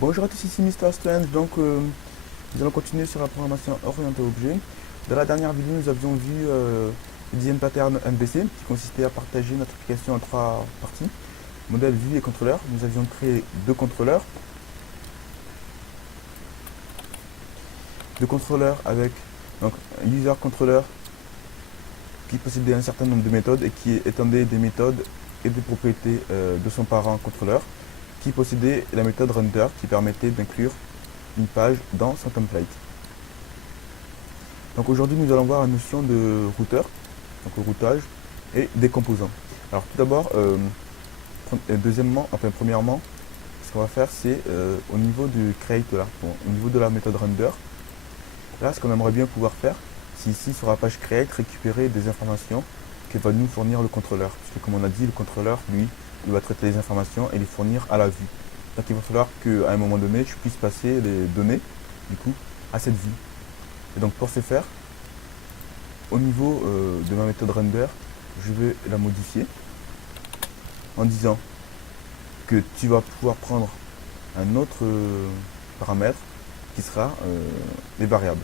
Bonjour à tous, ici Mr. Strange. Nous allons continuer sur la programmation orientée objet. Dans la dernière vidéo, nous avions vu le design pattern MVC qui consistait à partager notre application en trois parties, modèle, vue et contrôleur. Nous avions créé deux contrôleurs avec donc un user controller qui possédait un certain nombre de méthodes et qui étendait des méthodes et des propriétés de son parent contrôleur, qui possédait la méthode render qui permettait d'inclure une page dans son template. Donc aujourd'hui nous allons voir la notion de routeur, donc le routage et des composants. Alors tout d'abord, premièrement, ce qu'on va faire c'est au niveau du create là, au niveau de la méthode render. Là, ce qu'on aimerait bien pouvoir faire, c'est ici sur la page create récupérer des informations que va nous fournir le contrôleur. Parce que comme on a dit, le contrôleur, lui, il va traiter les informations et les fournir à la vue. Donc il va falloir qu'à un moment donné, je puisse passer les données, du coup, à cette vue. Et donc pour ce faire, au niveau de ma méthode render, je vais la modifier en disant que tu vas pouvoir prendre un autre paramètre qui sera les variables.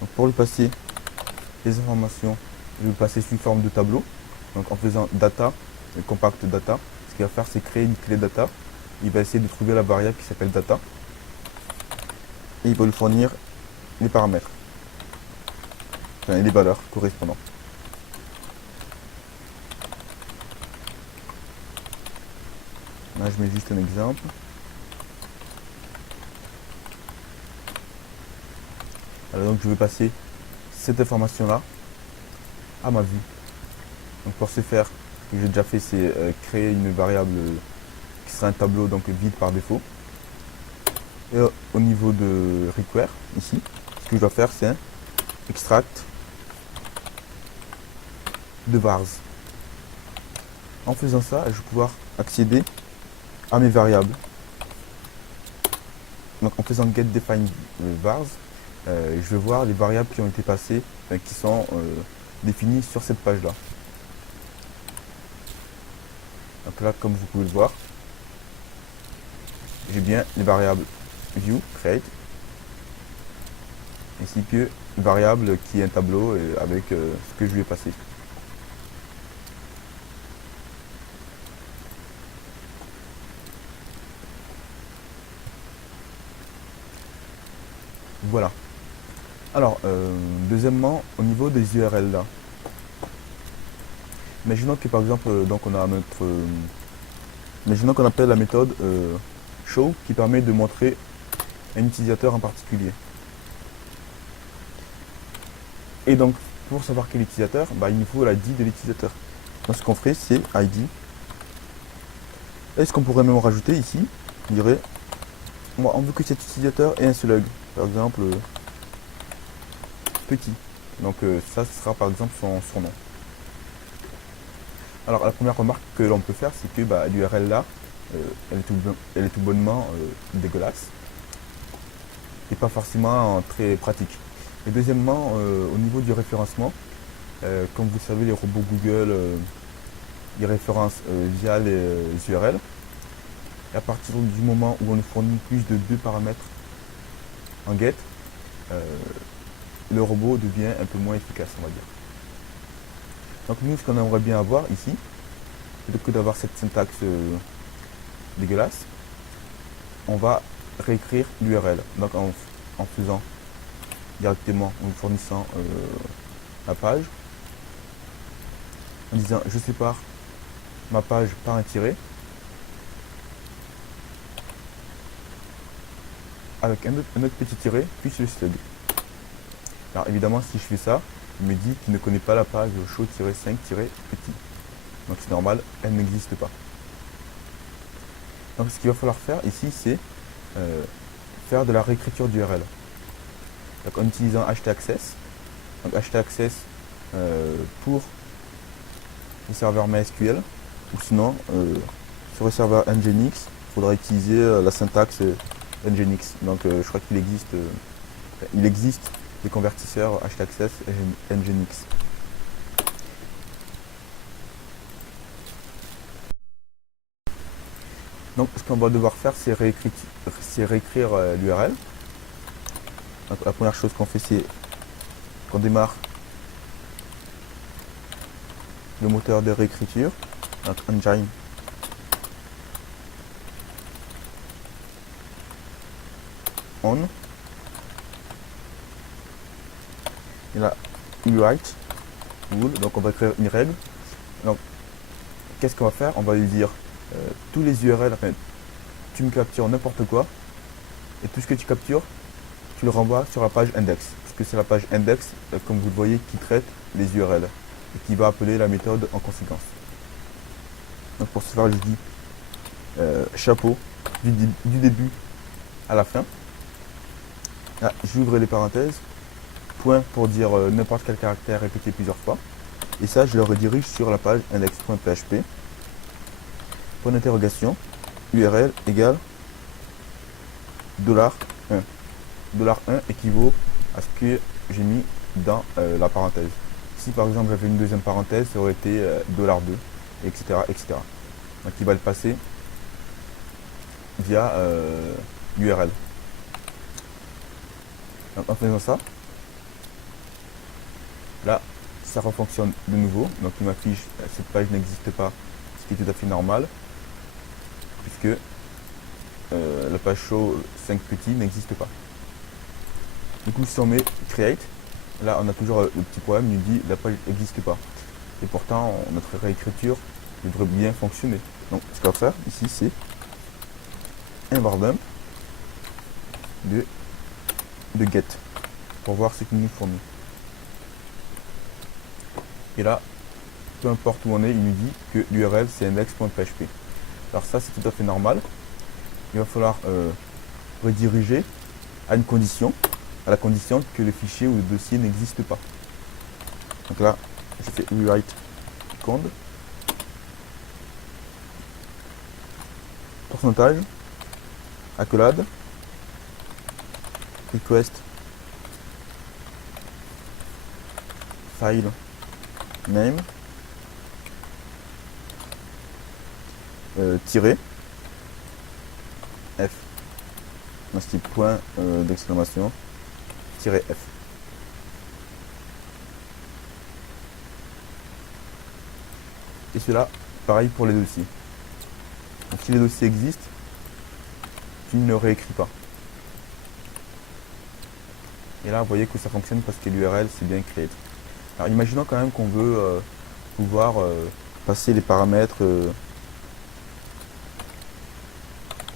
Donc pour lui passer les informations, je vais le passer sous forme de tableau. Donc en faisant data, compact data, ce qu'il va faire c'est créer une clé data. Il va essayer de trouver la variable qui s'appelle data. Et il va lui fournir les paramètres, enfin, les valeurs correspondantes. Là je mets juste un exemple. Alors donc je vais passer cette information là à ma vue. Donc pour ce faire, ce que j'ai déjà fait c'est créer une variable qui sera un tableau donc vide par défaut. Et au niveau de require, ici, ce que je dois faire c'est un extract de vars. En faisant ça, je vais pouvoir accéder à mes variables. Donc en faisant get define vars, je vais voir les variables qui ont été passées, enfin, qui sont définies sur cette page là. Donc là, comme vous pouvez le voir, j'ai bien les variables view, create, ainsi que une variable qui est un tableau avec ce que je lui ai passé. Voilà. Alors, deuxièmement, au niveau des URL là, imaginons que par exemple, donc on a notre, imaginons qu'on appelle la méthode show qui permet de montrer un utilisateur en particulier. Et donc, pour savoir quel utilisateur, bah, il nous faut l'ID de l'utilisateur. Donc, ce qu'on ferait, c'est ID. Et ce qu'on pourrait même rajouter ici, on dirait, on veut que cet utilisateur ait un slug. Par exemple, petit. Donc, ça sera par exemple son nom. Alors, la première remarque que l'on peut faire, c'est que bah, l'URL là, elle est tout bonnement dégueulasse et pas forcément très pratique. Et deuxièmement, au niveau du référencement, comme vous le savez, les robots Google, ils référencent via les URL. Et à partir du moment où on fournit plus de deux paramètres en get, le robot devient un peu moins efficace, on va dire. Donc nous, ce qu'on aimerait bien avoir ici, plutôt que d'avoir cette syntaxe dégueulasse, on va réécrire l'URL. Donc en faisant directement, en fournissant la page, en disant je sépare ma page par un tiret, avec un autre petit tiret, puis le slug. Alors évidemment, si je fais ça, il me dit qu'il ne connaît pas la page show-5-petit. Donc c'est normal, elle n'existe pas. Donc ce qu'il va falloir faire ici, c'est faire de la réécriture d'URL. Donc en utilisant htaccess. Donc htaccess pour le serveur MySQL, ou sinon sur le serveur Nginx, il faudra utiliser la syntaxe Nginx. Donc je crois qu'il existe des convertisseurs htaccess et Nginx. Donc ce qu'on va devoir faire, c'est réécrire l'URL. Donc la première chose qu'on fait, c'est qu'on démarre le moteur de réécriture, notre engine. On. Et là, rewrite rule. Donc on va créer une règle. Donc qu'est-ce qu'on va faire? On va lui dire tous les URL, enfin, tu me captures n'importe quoi, et tout ce que tu captures, tu le renvoies sur la page index, puisque c'est la page index, comme vous le voyez, qui traite les URL, et qui va appeler la méthode en conséquence. Donc pour ce faire, je dis chapeau du début à la fin. Là, j'ouvre les parenthèses, point pour dire n'importe quel caractère répété plusieurs fois, et ça, je le redirige sur la page index.php. Point d'interrogation, URL égale $1. $1 équivaut à ce que j'ai mis dans la parenthèse. Si par exemple j'avais une deuxième parenthèse, ça aurait été $2, etc., etc. Donc il va le passer via l'URL. Donc en faisant ça, là, ça refonctionne de nouveau. Donc il m'affiche cette page n'existe pas, ce qui est tout à fait normal, puisque la page show 5 petits n'existe pas. Du coup, si on met create, là on a toujours le petit problème, il nous dit la page n'existe pas. Et pourtant, notre réécriture devrait bien fonctionner. Donc ce qu'on va faire ici, c'est un bardem de get pour voir ce qu'il nous fournit. Et là, peu importe où on est, il nous dit que l'URL c'est index.php. Alors ça, c'est tout à fait normal. Il va falloir rediriger à une condition, à la condition que le fichier ou le dossier n'existe pas. Donc là, je fais rewrite cond, pourcentage, accolade, request, file, name, tiret, F. Un petit point d'exclamation, tiret F. Et cela, pareil pour les dossiers. Donc si les dossiers existent, tu ne réécris pas. Et là, vous voyez que ça fonctionne parce que l'URL, c'est bien create. Alors imaginons quand même qu'on veut pouvoir passer les paramètres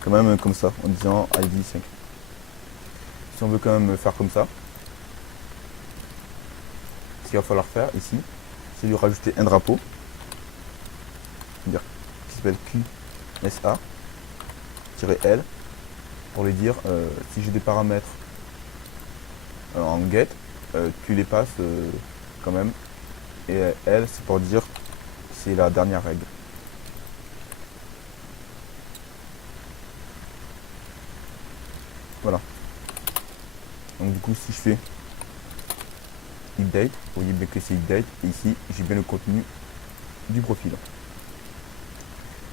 quand même comme ça, en disant ID 5. Si on veut quand même faire comme ça, ce qu'il va falloir faire ici, c'est lui rajouter un drapeau, c'est-à-dire qui s'appelle QSA-L, pour lui dire si j'ai des paramètres en get, tu les passes quand même. Et L, c'est pour dire c'est la dernière règle. Voilà. Donc du coup, si je fais update, vous voyez bien que c'est update, et ici j'ai bien le contenu du profil.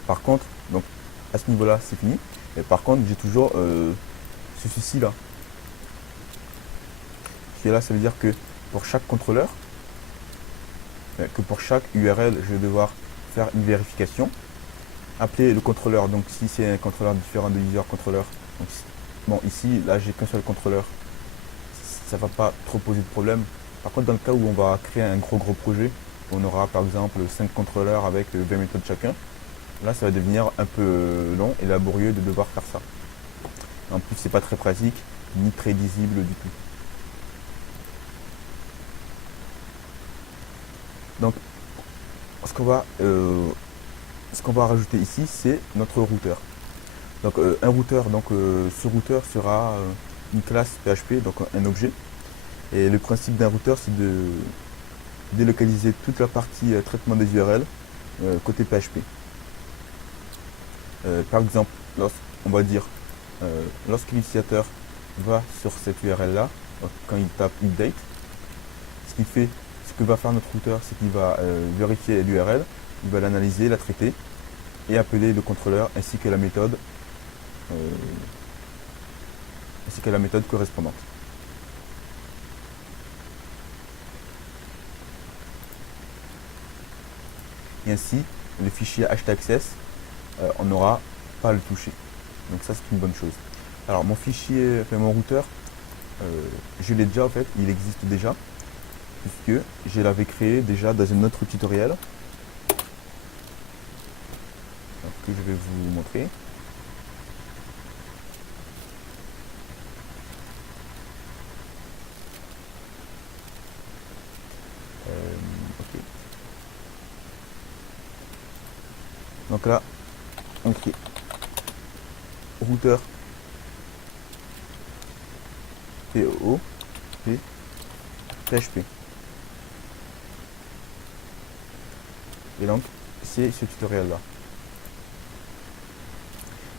Par contre, donc à ce niveau-là, c'est fini. Et par contre, j'ai toujours ce souci là. Et là, ça veut dire que pour chaque contrôleur, que pour chaque URL, je vais devoir faire une vérification, appeler le contrôleur. Donc si c'est un contrôleur différent de user contrôleur, donc, bon ici là j'ai qu'un seul contrôleur, ça va pas trop poser de problème. Par contre, dans le cas où on va créer un gros projet, on aura par exemple 5 contrôleurs avec 20 méthodes chacun, là ça va devenir un peu long et laborieux de devoir faire ça. En plus, c'est pas très pratique ni très lisible du tout. Donc ce qu'on va rajouter ici, c'est notre routeur. Donc un routeur, donc ce routeur sera une classe PHP, donc un objet. Et le principe d'un routeur, c'est de délocaliser toute la partie traitement des URL côté PHP. Par exemple, on va dire lorsque l'utilisateur va sur cette URL là, quand il tape update, ce que va faire notre routeur, c'est qu'il va vérifier l'URL, il va l'analyser, la traiter, et appeler le contrôleur ainsi que la méthode correspondante. Et ainsi, le fichier htaccess, on n'aura pas à le toucher. Donc ça, c'est une bonne chose. Alors mon fichier, enfin mon routeur, je l'ai déjà en fait, il existe déjà, puisque je l'avais créé déjà dans un autre tutoriel que je vais vous montrer. Ok. Donc là, on crée routeur POO P PHP. Et donc, c'est ce tutoriel là.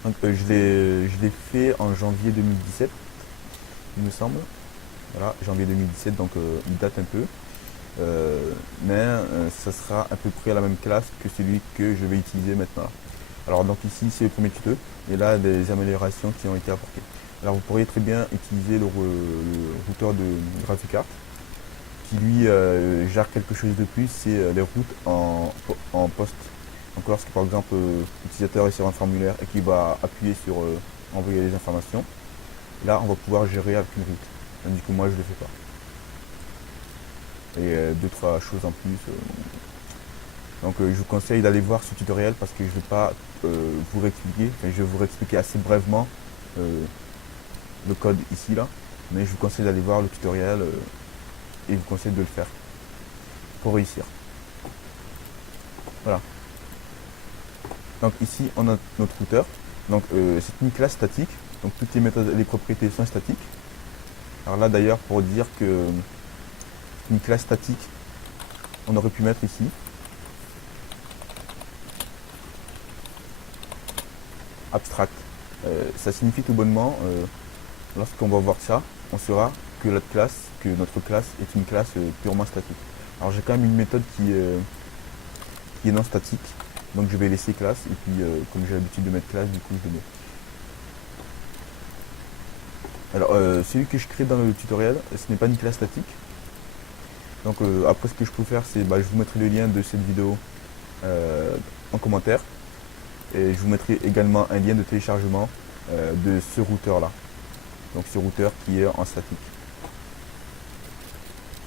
Donc, je l'ai fait en janvier 2017, il me semble. Voilà, janvier 2017, donc il date un peu. Mais ça sera à peu près la même classe que celui que je vais utiliser maintenant. Alors donc ici c'est le premier tuto et là des améliorations qui ont été apportées. Alors vous pourriez très bien utiliser le routeur de GraphiCart qui lui gère quelque chose de plus, c'est les routes en poste. Donc lorsque par exemple l'utilisateur est sur un formulaire et qu'il va appuyer sur envoyer les informations, là on va pouvoir gérer avec une route. Donc, du coup moi je ne le fais pas. Et deux trois choses en plus. Donc je vous conseille d'aller voir ce tutoriel parce que je ne vais pas vous réexpliquer, enfin, je vais vous réexpliquer assez brièvement le code ici là, mais je vous conseille d'aller voir le tutoriel et je vous conseille de le faire pour réussir. Voilà. Donc ici on a notre routeur. Donc c'est une classe statique, donc toutes les méthodes et les propriétés sont statiques. Alors là d'ailleurs pour dire que une classe statique, on aurait pu mettre ici abstract. Ça signifie tout bonnement, lorsqu'on va voir ça, on saura que notre classe est une classe purement statique. Alors j'ai quand même une méthode qui est non statique, donc je vais laisser classe et puis comme j'ai l'habitude de mettre classe, du coup je le mets. Alors celui que je crée dans le tutoriel, ce n'est pas une classe statique. Donc après ce que je peux faire, c'est je vous mettrai le lien de cette vidéo en commentaire. Et je vous mettrai également un lien de téléchargement de ce routeur là. Donc ce routeur qui est en statique.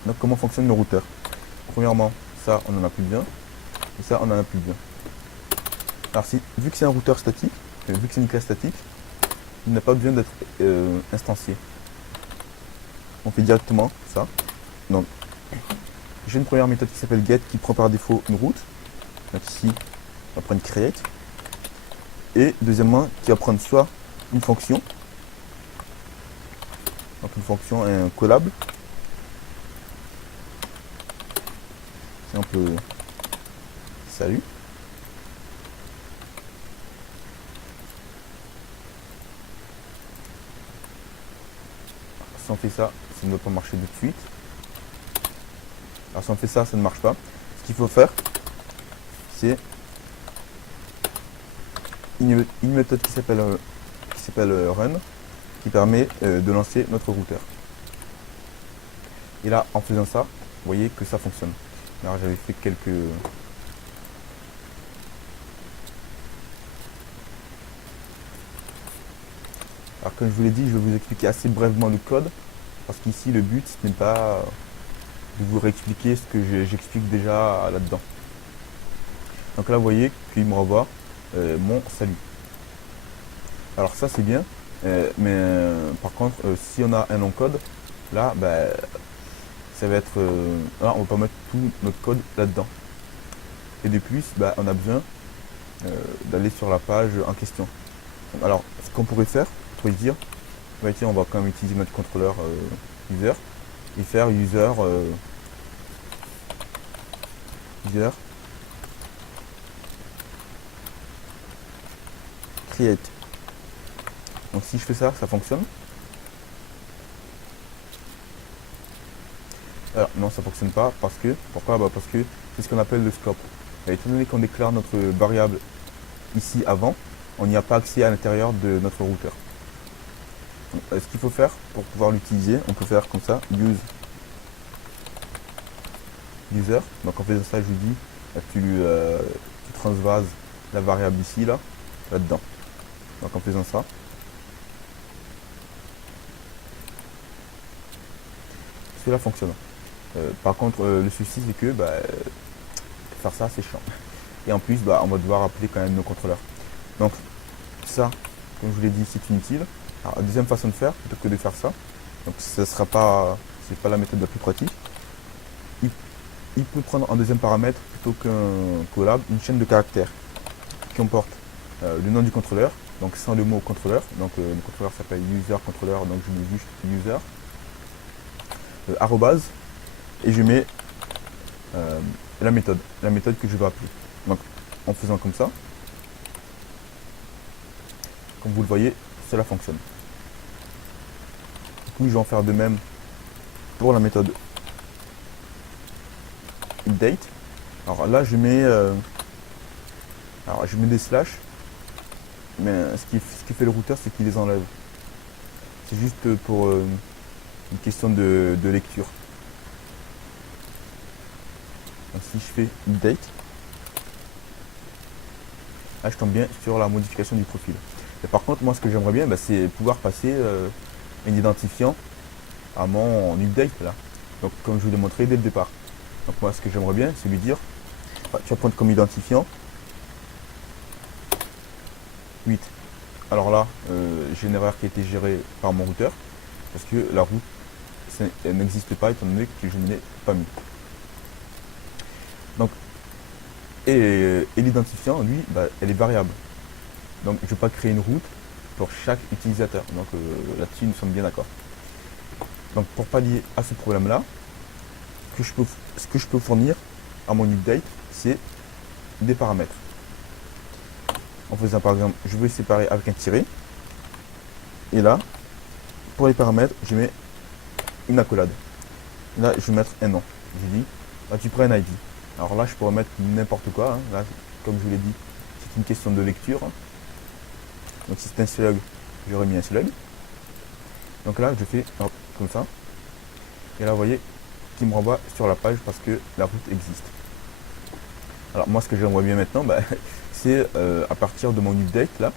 Donc comment fonctionne le routeur? Premièrement, ça on en a plus bien. Et ça on en a plus bien. Alors vu que c'est un routeur statique, vu que c'est une classe statique, il n'a pas besoin d'être instancié. On fait directement ça. Donc j'ai une première méthode qui s'appelle get qui prend par défaut une route. Donc ici on va prendre create. Et deuxièmement qui va prendre soit une fonction, donc une fonction et un collable, exemple salut, si on fait ça ne va pas marcher tout de suite. Alors si on fait ça ne marche pas. Ce qu'il faut faire, c'est une méthode qui s'appelle run, qui permet de lancer notre routeur. Et là en faisant ça, vous voyez que ça fonctionne. Alors j'avais fait quelques alors comme je vous l'ai dit, je vais vous expliquer assez brièvement le code parce qu'ici le but ce n'est pas de vous réexpliquer ce que j'explique déjà là-dedans. Donc là vous voyez qu'il me renvoie mon salut. Alors ça c'est bien, mais par contre si on a un long code, là ça va être là on va pas mettre tout notre code là-dedans. Et de plus on a besoin d'aller sur la page en question. Alors ce qu'on pourrait faire, on pourrait dire tiens, on va quand même utiliser notre contrôleur user et faire user create. Donc si je fais ça, ça fonctionne. Alors non, ça fonctionne pas pourquoi parce que c'est ce qu'on appelle le scope. Et étant donné qu'on déclare notre variable ici avant, on n'y a pas accès à l'intérieur de notre routeur. Donc, ce qu'il faut faire pour pouvoir l'utiliser, on peut faire comme ça, use user. Donc en faisant ça, je vous dis, tu transvases la variable ici, là-dedans. Donc en faisant ça, cela fonctionne. Par contre, le souci, c'est que faire ça, c'est chiant. Et en plus, on va devoir appeler quand même nos contrôleurs. Donc ça, comme je vous l'ai dit, c'est inutile. Alors, la deuxième façon de faire, plutôt que de faire ça, donc ce sera pas, c'est pas la méthode la plus pratique. Il peut prendre en deuxième paramètre, plutôt qu'un collab, une chaîne de caractères qui comporte le nom du contrôleur, donc sans le mot contrôleur. Donc le contrôleur s'appelle user contrôleur, donc je mets juste user, arrobase, et je mets la méthode que je dois appeler. Donc en faisant comme ça, comme vous le voyez, cela fonctionne. Du coup, je vais en faire de même pour la méthode update. Alors là, je mets des slash, mais ce qui fait le routeur, c'est qu'il les enlève. C'est juste pour une question de lecture. Donc, si je fais update, là je tombe bien sur la modification du profil. Et par contre, moi ce que j'aimerais bien, c'est pouvoir passer un identifiant à mon update là. Donc comme je vous l'ai montré dès le départ. Donc moi ce que j'aimerais bien, c'est lui dire, tu vas prendre comme identifiant 8. Alors là, j'ai une erreur qui a été gérée par mon routeur, parce que la route elle n'existe pas étant donné que je ne l'ai pas mis. Donc, et l'identifiant, lui, elle est variable. Donc je ne vais pas créer une route pour chaque utilisateur. Donc là-dessus, nous sommes bien d'accord. Donc pour pallier à ce problème-là, ce que je peux fournir à mon update, c'est des paramètres. En faisant par exemple, je veux séparer avec un tiret. Et là, pour les paramètres, je mets une accolade. Là, je vais mettre un nom. Je dis, tu prends un ID. Alors là, je pourrais mettre n'importe quoi. Là, comme je vous l'ai dit, c'est une question de lecture. Donc si c'est un slug, j'aurais mis un slug. Donc là, je fais comme ça. Et là, vous voyez, qui me renvoie sur la page parce que la route existe. Alors moi, ce que j'aimerais bien maintenant, c'est à partir de mon update là.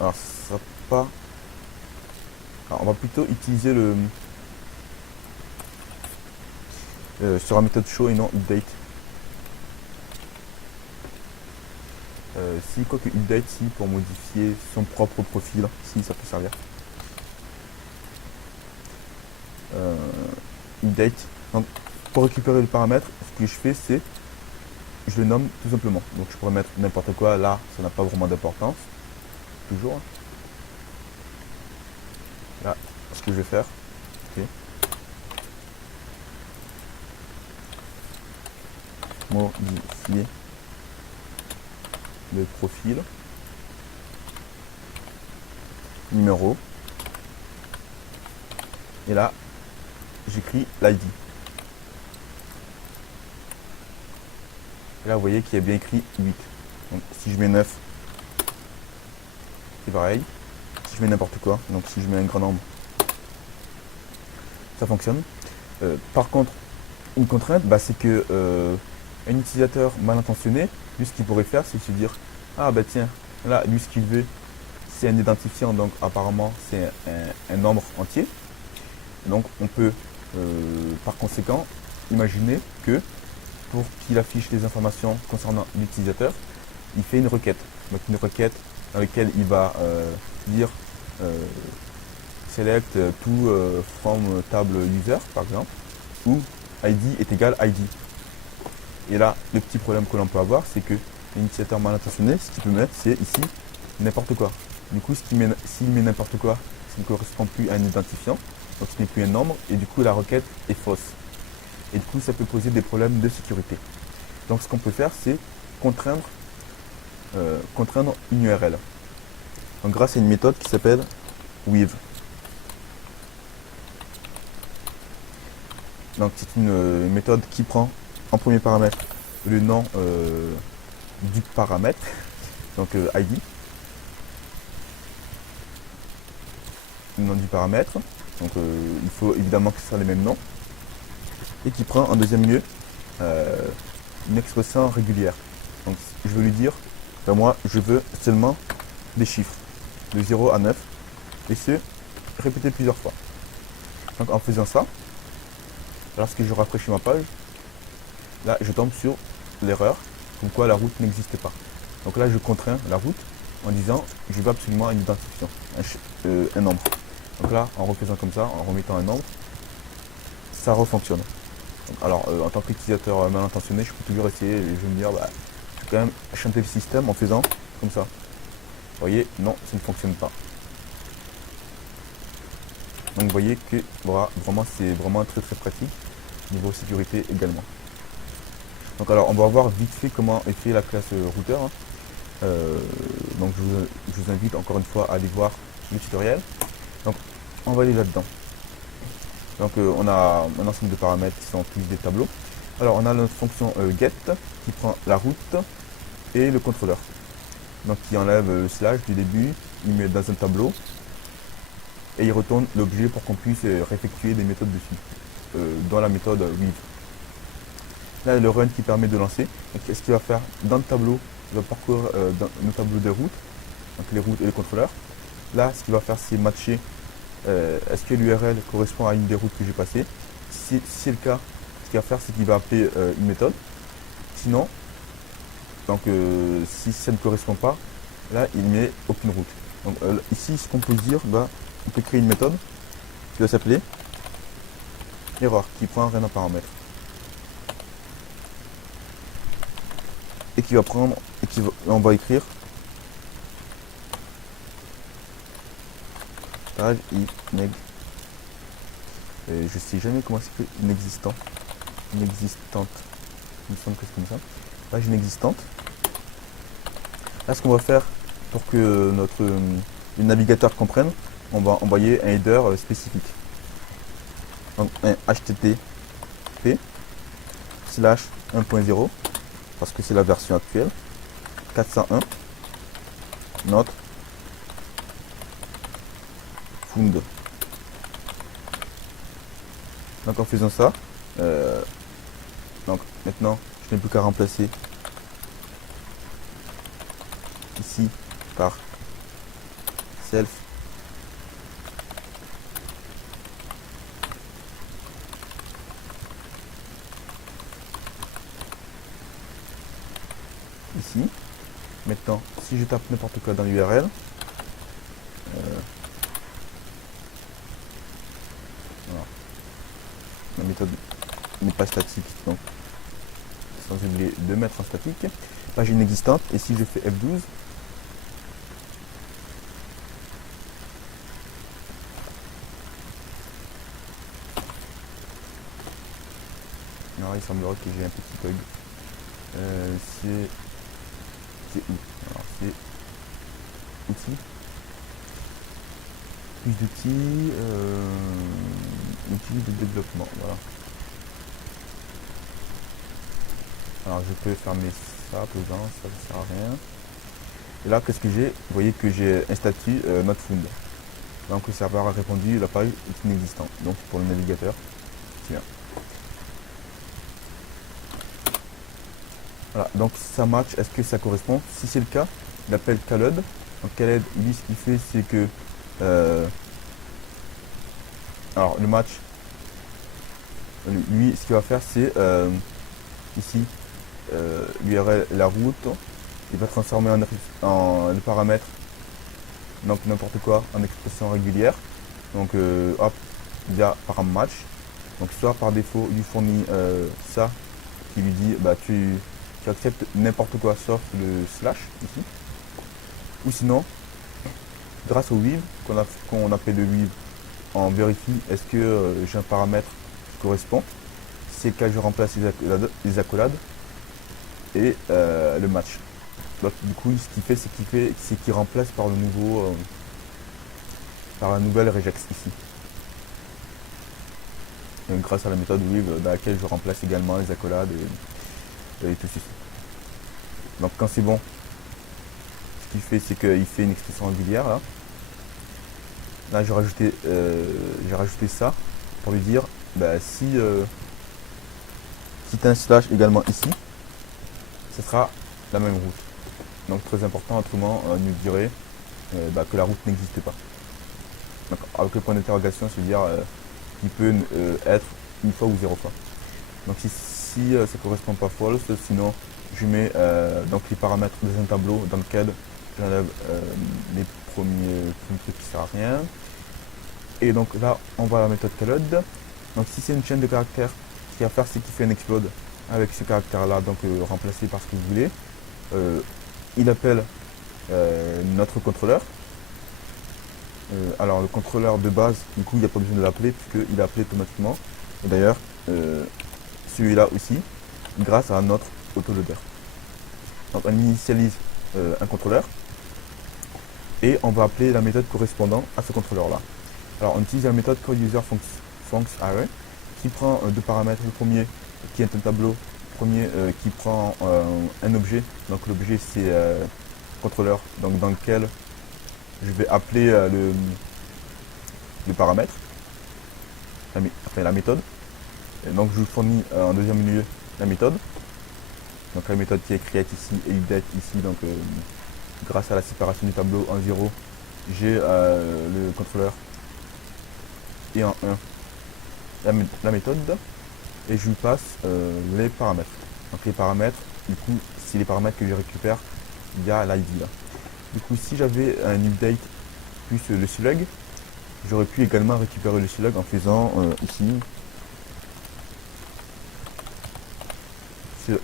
Alors, ça sera pas. Alors, on va plutôt utiliser le sur la méthode show et non update. Si quoi que update, si pour modifier son propre profil, si ça peut servir. Update. Donc pour récupérer le paramètre, ce que je fais, c'est je le nomme tout simplement. Donc je pourrais mettre n'importe quoi. Là, ça n'a pas vraiment d'importance. Toujours. Là, ce que je vais faire, ok. Modifier le profil, numéro, et là j'écris l'ID. Et là vous voyez qu'il y a bien écrit 8. Donc si je mets 9, c'est pareil. Si je mets n'importe quoi, donc si je mets un grand nombre, ça fonctionne. Par contre, une contrainte, c'est que un utilisateur mal intentionné, lui ce qu'il pourrait faire, c'est se dire, ah tiens, là lui ce qu'il veut, c'est un identifiant, donc apparemment c'est un nombre entier. Donc on peut par conséquent imaginer que pour qu'il affiche les informations concernant l'utilisateur, il fait une requête. Donc une requête dans laquelle il va dire select to from table user par exemple, ou ID est égal ID. Et là, le petit problème que l'on peut avoir, c'est que l'utilisateur mal intentionné, ce qu'il peut mettre, c'est ici n'importe quoi. Du coup, s'il met n'importe quoi, ça ne correspond plus à un identifiant, donc ce n'est plus un nombre, et du coup la requête est fausse. Et du coup, ça peut poser des problèmes de sécurité. Donc ce qu'on peut faire, c'est contraindre une URL. Donc grâce à une méthode qui s'appelle with. Donc c'est une méthode qui prend en premier paramètre le nom du paramètre, donc ID, le nom du paramètre, donc il faut évidemment que ce soit les mêmes noms, et qui prend en deuxième lieu une expression régulière. Donc je veux lui dire, ben moi je veux seulement des chiffres de 0 à 9, et ce, répété plusieurs fois. Donc en faisant ça, lorsque je rafraîchis ma page, là je tombe sur l'erreur, comme quoi la route n'existe pas. Donc là je contrains la route en disant je veux absolument une identifiant, un nombre. Donc là en refaisant comme ça, en remettant un nombre, ça refonctionne. Alors en tant qu'utilisateur mal intentionné, je peux toujours essayer et je vais me dire bah, je vais quand même chanter le système en faisant comme ça. Vous voyez, non, ça ne fonctionne pas. Donc vous voyez que voilà, vraiment c'est vraiment très très pratique, niveau sécurité également. Donc alors on va voir vite fait comment est fait la classe routeur. Donc je vous invite encore une fois à aller voir le tutoriel. Donc on va aller là-dedans. Donc on a un ensemble de paramètres qui sont tous des tableaux. Alors on a notre fonction get qui prend la route et le contrôleur. Donc qui enlève le slash du début, il met dans un tableau et il retourne l'objet pour qu'on puisse réeffectuer des méthodes dessus, dans la méthode weave. Là le run qui permet de lancer. Donc ce qu'il va faire dans le tableau, il va parcourir dans le tableau des routes, donc les routes et les contrôleurs. Là ce qu'il va faire c'est matcher est-ce que l'URL correspond à une des routes que j'ai passées. Si c'est le cas, ce qu'il va faire c'est qu'il va appeler une méthode. Sinon, donc si ça ne correspond pas, là il met aucune route. Donc ici ce qu'on peut dire, bah, on peut créer une méthode qui va s'appeler erreur, qui prend rien en paramètre. Et qui va prendre, et on va écrire page ineg. Je sais jamais comment c'est fait inexistant. Inexistante. Il me semble que c'est comme ça. Page inexistante. Là ce qu'on va faire pour que le navigateur comprenne, on va envoyer un header spécifique. Donc un http slash 1.0 parce que c'est la version actuelle 401 note found. Donc en faisant ça, donc maintenant je n'ai plus qu'à remplacer ici par self ici. Maintenant si je tape n'importe quoi dans l'URL, la méthode n'est pas statique, donc sans oublier de mettre en statique. Page inexistante, et si je fais F12, alors il semblerait que j'ai un petit bug. C'est où? Alors c'est outils. Plus d'outils, outils de développement, voilà. Alors je peux fermer ça, pesant, ça ne sert à rien. Et là qu'est-ce que j'ai? Vous voyez que j'ai un statut not found. Donc le serveur a répondu la page est inexistante. Donc pour le navigateur, c'est bien. Voilà, donc ça match, est-ce que ça correspond? Si c'est le cas, il appelle Khaled. Donc Khaled, lui ce qu'il fait c'est que alors le match, lui ce qu'il va faire c'est ici l'URL, la route, il va transformer en le paramètre, donc n'importe quoi, en expression régulière. Donc hop, via param match. Donc soit par défaut il lui fournit ça qui lui dit bah tu acceptes n'importe quoi sauf le slash ici. Ou sinon, grâce au weave qu'on appelle le weave, on vérifie est-ce que j'ai un paramètre qui correspond. Si c'est le cas, je remplace les accolades et le match. Donc du coup ce qu'il fait c'est qu'il remplace par le nouveau par la nouvelle regex ici. grâce à la méthode with dans laquelle je remplace également les accolades et tout ceci. Donc quand c'est bon, ce qu'il fait, c'est qu'il fait une expression régulière là. Là j'ai rajouté ça pour lui dire si tu as un slash également ici, ce sera la même route. Donc très important, autrement il nous dirait que la route n'existe pas. Donc avec le point d'interrogation, c'est-à-dire qu'il peut être une fois ou 0 fois. Donc si ça ne correspond pas false, sinon je mets donc les paramètres dans un tableau dans lequel j'enlève les premiers trucs qui ne servent à rien. Et donc là on voit la méthode caload. Donc si c'est une chaîne de caractères, ce qu'il va faire c'est qu'il fait un explode avec ce caractère là, donc remplacé par ce que vous voulez. Il appelle notre contrôleur. Alors le contrôleur de base, du coup il n'y a pas besoin de l'appeler puisqu'il est appelé automatiquement. Et d'ailleurs celui-là aussi, grâce à notre autoloader. Donc on initialise un contrôleur et on va appeler la méthode correspondant à ce contrôleur là. Alors on utilise la méthode callUserFunctInit qui prend deux paramètres. Le premier qui est un tableau, le premier qui prend un objet. Donc l'objet c'est contrôleur, donc dans lequel je vais appeler le paramètre, la méthode. Et donc je vous fournis en deuxième lieu la méthode. Donc la méthode qui est create ici et update ici. Donc grâce à la séparation du tableau en 0, j'ai le contrôleur et en 1 la méthode. Et je lui passe les paramètres. Donc les paramètres, du coup, c'est les paramètres que je récupère via l'ID là. Du coup, si j'avais un update plus le slug, j'aurais pu également récupérer le slug en faisant ici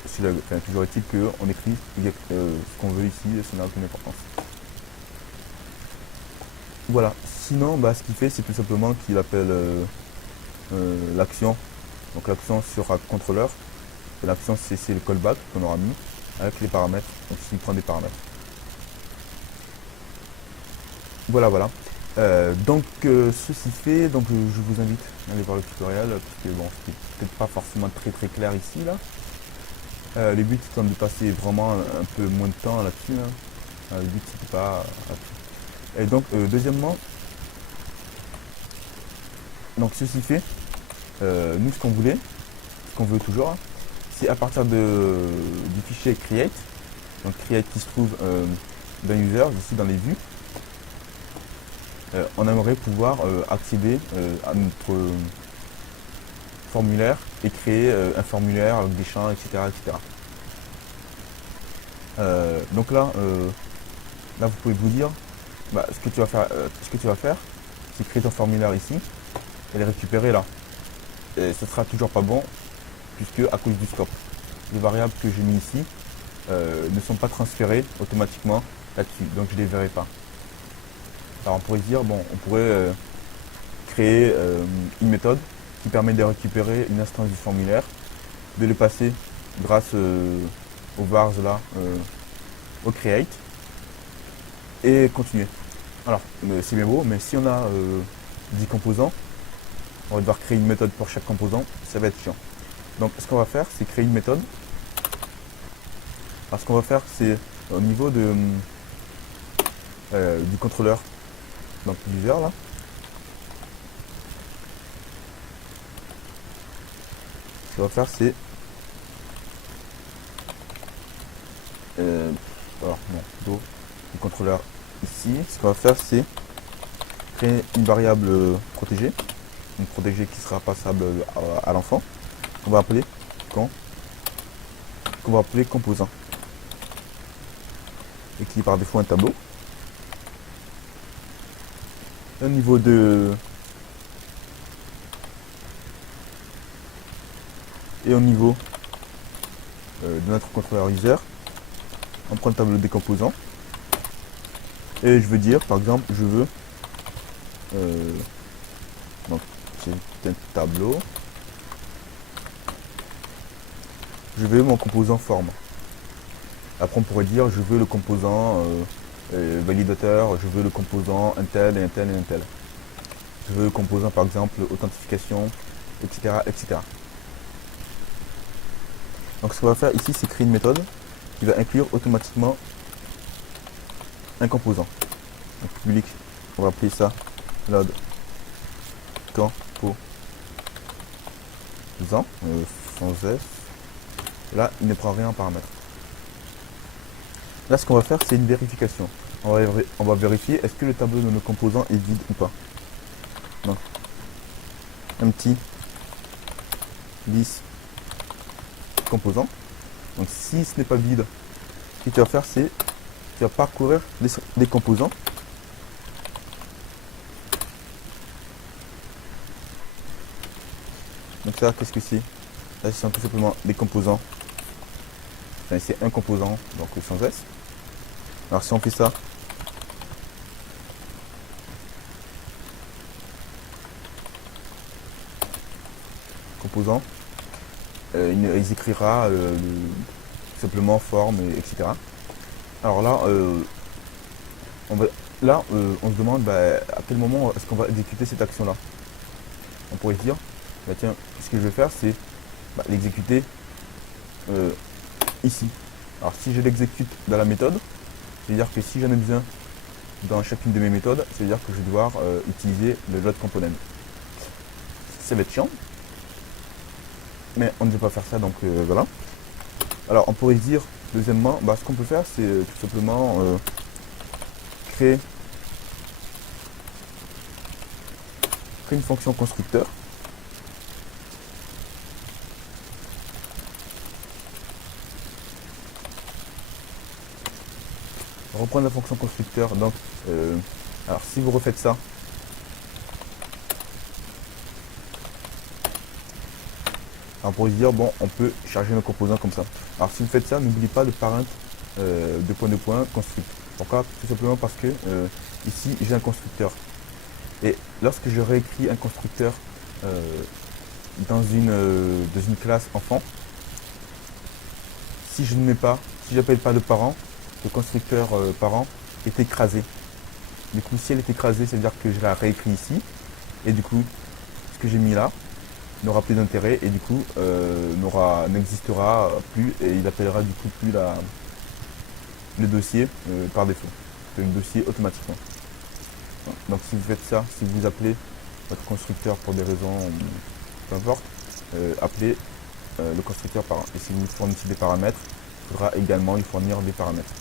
slug. Enfin, toujours est-il qu'on écrit ce qu'on veut ici, ça n'a aucune importance. Voilà. Sinon, ce qu'il fait, c'est tout simplement qu'il appelle l'action. Donc l'action sera contrôleur. Et l'action, c'est le callback qu'on aura mis avec les paramètres. Donc s'il prend des paramètres. Voilà. Ceci fait, donc je vous invite à aller voir le tutoriel, parce que bon, c'était peut-être pas forcément très clair ici là. Les buts étant de passer vraiment un peu moins de temps là-dessus. Le but c'était pas. Et donc deuxièmement, donc ceci fait, nous ce qu'on voulait, ce qu'on veut toujours, c'est à partir du fichier create, donc create qui se trouve dans users, ici dans les vues. On aimerait pouvoir accéder à notre formulaire et créer un formulaire avec des champs, etc. Donc là vous pouvez vous dire, ce que tu vas faire, c'est créer ton formulaire ici et le récupérer là. Et ce sera toujours pas bon puisque à cause du scope, les variables que j'ai mis ici ne sont pas transférées automatiquement là-dessus, donc je les verrai pas. Alors on pourrait se dire, on pourrait créer une méthode qui permet de récupérer une instance du formulaire, de le passer grâce au vars là, au create, et continuer. Alors c'est bien beau, mais si on a 10 composants, on va devoir créer une méthode pour chaque composant, ça va être chiant. Donc ce qu'on va faire, c'est créer une méthode. Alors ce qu'on va faire, c'est au niveau du contrôleur, donc l'user là. Ce qu'on va faire c'est le contrôleur ici. Ce qu'on va faire c'est créer une variable protégée, une protégée qui sera passable à l'enfant, qu'on va appeler composant, et qui est par défaut un tableau. Au niveau de notre contrôleur user, on prend le tableau des composants et je veux dire par exemple je veux donc c'est un tableau, je veux mon composant forme. Après on pourrait dire je veux le composant validateur, je veux le composant un tel et un tel et un tel. Je veux le composant par exemple authentification, etc., etc. Donc ce qu'on va faire ici, c'est créer une méthode qui va inclure automatiquement un composant. Donc public, on va appeler ça load composant, sans S. Là, il ne prend rien en paramètre. Là, ce qu'on va faire, c'est une vérification. On va vérifier est-ce que le tableau de nos composants est vide ou pas. Donc, un petit list composant. Donc, si ce n'est pas vide, ce que tu vas faire, c'est tu vas parcourir les composants. Donc ça, qu'est-ce que c'est? Là, ce sont tout simplement des composants. Enfin, c'est un composant, donc sans S. Alors si on fait ça, composant, il écrira tout simplement forme, etc. Alors là, on se demande à quel moment est-ce qu'on va exécuter cette action-là. On pourrait se dire, tiens, ce que je vais faire, c'est l'exécuter ici. Alors si je l'exécute dans la méthode, c'est-à-dire que si j'en ai besoin dans chacune de mes méthodes, c'est-à-dire que je vais devoir utiliser le load component. Ça va être chiant, mais on ne veut pas faire ça, donc voilà. Alors on pourrait se dire, deuxièmement, ce qu'on peut faire, c'est tout simplement créer une fonction constructeur. Reprendre la fonction constructeur. Donc, alors si vous refaites ça, on pourrait se dire bon, on peut charger nos composants comme ça. Alors si vous faites ça, n'oubliez pas le parent de point construct. Pourquoi? Tout simplement parce que ici j'ai un constructeur. Et lorsque je réécris un constructeur dans une classe enfant, si je ne mets pas, si j'appelle pas le parent, le constructeur parent est écrasé. Du coup, si elle est écrasée, c'est-à-dire que je la réécris ici. Et du coup, ce que j'ai mis là n'aura plus d'intérêt et du coup n'existera plus et il appellera du coup plus le dossier par défaut. Le dossier automatiquement. Donc si vous faites ça, si vous appelez votre constructeur pour des raisons peu importe, appelez le constructeur parent. Et si vous fournissez des paramètres, il faudra également lui fournir des paramètres.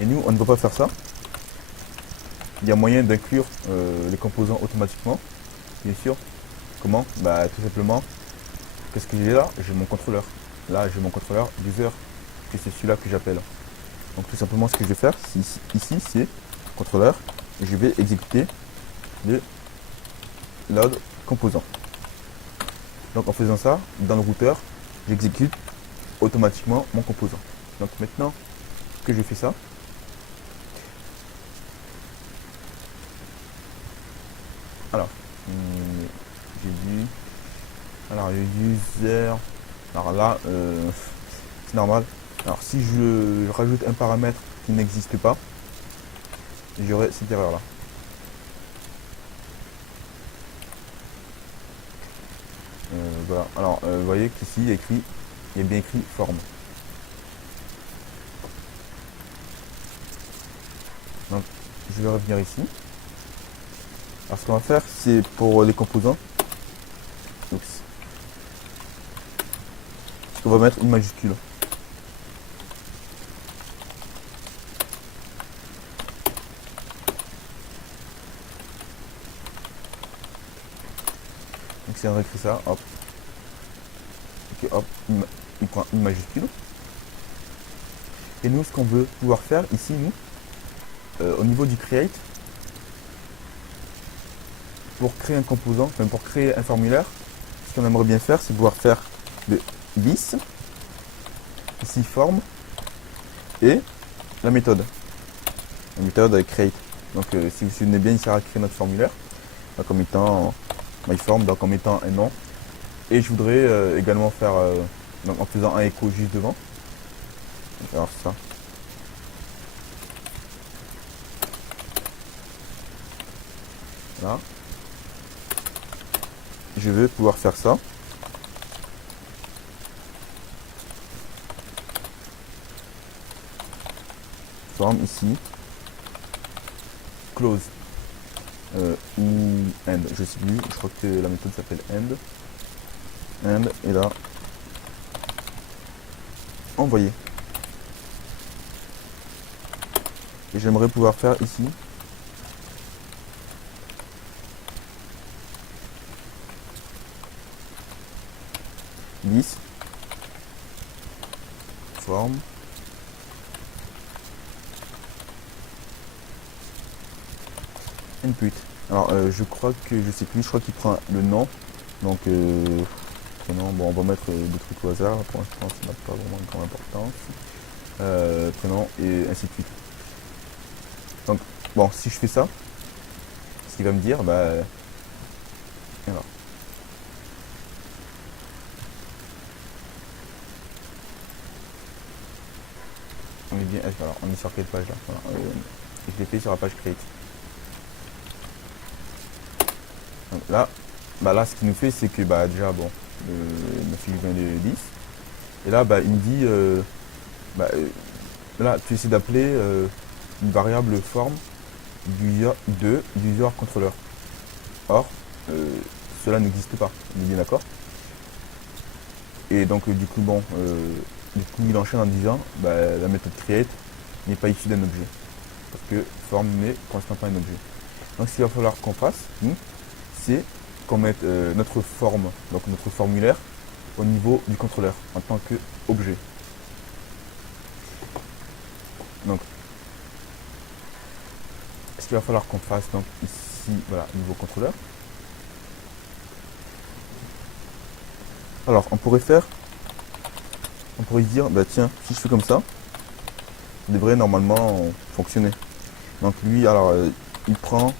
Et nous, on ne peut pas faire ça. Il y a moyen d'inclure les composants automatiquement, bien sûr. Comment? Tout simplement, qu'est-ce que j'ai là? J'ai mon contrôleur. Là, j'ai mon contrôleur user, que c'est celui-là que j'appelle. Donc tout simplement, ce que je vais faire, ici, c'est contrôleur, et je vais exécuter le load composant. Donc en faisant ça, dans le routeur, j'exécute automatiquement mon composant. Donc maintenant que j'ai fait ça, alors j'ai dit user, alors là c'est normal. Alors si je rajoute un paramètre qui n'existe pas, j'aurai cette erreur là. Voilà, alors vous voyez qu'ici il y a bien écrit forme. Donc je vais revenir ici. Alors ce qu'on va faire, c'est pour les composants. Donc, on va mettre une majuscule. Donc si on réécrit ça, hop. Ok, hop, il prend une majuscule. Et nous, ce qu'on veut pouvoir faire ici, nous, au niveau du create, pour créer un composant, enfin pour créer un formulaire, ce qu'on aimerait bien faire, c'est pouvoir faire le this, ici form, et la méthode. La méthode create. Donc si vous vous souvenez bien, il sert à créer notre formulaire, donc en mettant myform, donc en mettant un nom. Et je voudrais également faire, donc en faisant un écho juste devant. Alors ça. Voilà. je vais pouvoir faire ça. Forme ici. Close. Ou end, je sais plus, je crois que la méthode s'appelle end. End, et là, envoyer. Et j'aimerais pouvoir faire ici. This. Forme. Input. Alors je crois que, je sais plus, je crois qu'il prend le nom. Donc prénom, bon on va mettre des trucs au hasard, pour l'instant ça n'a pas vraiment une grande importance. Prénom et ainsi de suite. Donc bon, si je fais ça, ce qu'il va me dire, bah voilà. On est bien, alors on est sur quelle page là, voilà. Je l'ai fait sur la page create. Donc là, bah là ce qu'il nous fait c'est que bah déjà bon, ma fille vient de 10. Et là bah il me dit là tu essaies d'appeler une variable forme d'user controller. Or cela n'existe pas, on est bien d'accord. Et donc du coup bon du coup il enchaîne en disant bah, la méthode create n'est pas issue d'un objet. Parce que forme n'est pour l'instant pas un objet. Donc ce qu'il va falloir qu'on fasse, nous, c'est qu'on mette notre forme, donc notre formulaire, au niveau du contrôleur en tant qu'objet. Donc, ce qu'il va falloir qu'on fasse, donc ici, voilà, niveau contrôleur. Alors, on pourrait dire, bah tiens, si je fais comme ça, ça devrait normalement fonctionner. Donc lui, alors, il prend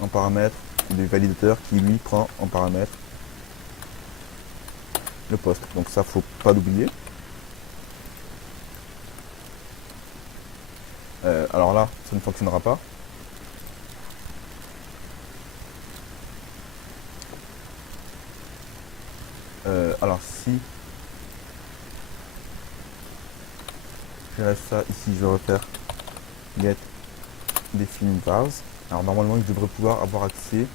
en paramètre le validateur qui lui prend en paramètre le poste. Donc ça, faut pas l'oublier. Alors là, ça ne fonctionnera pas. Alors si je reste ça ici, je repère get define vars. Alors normalement, je devrais pouvoir avoir accès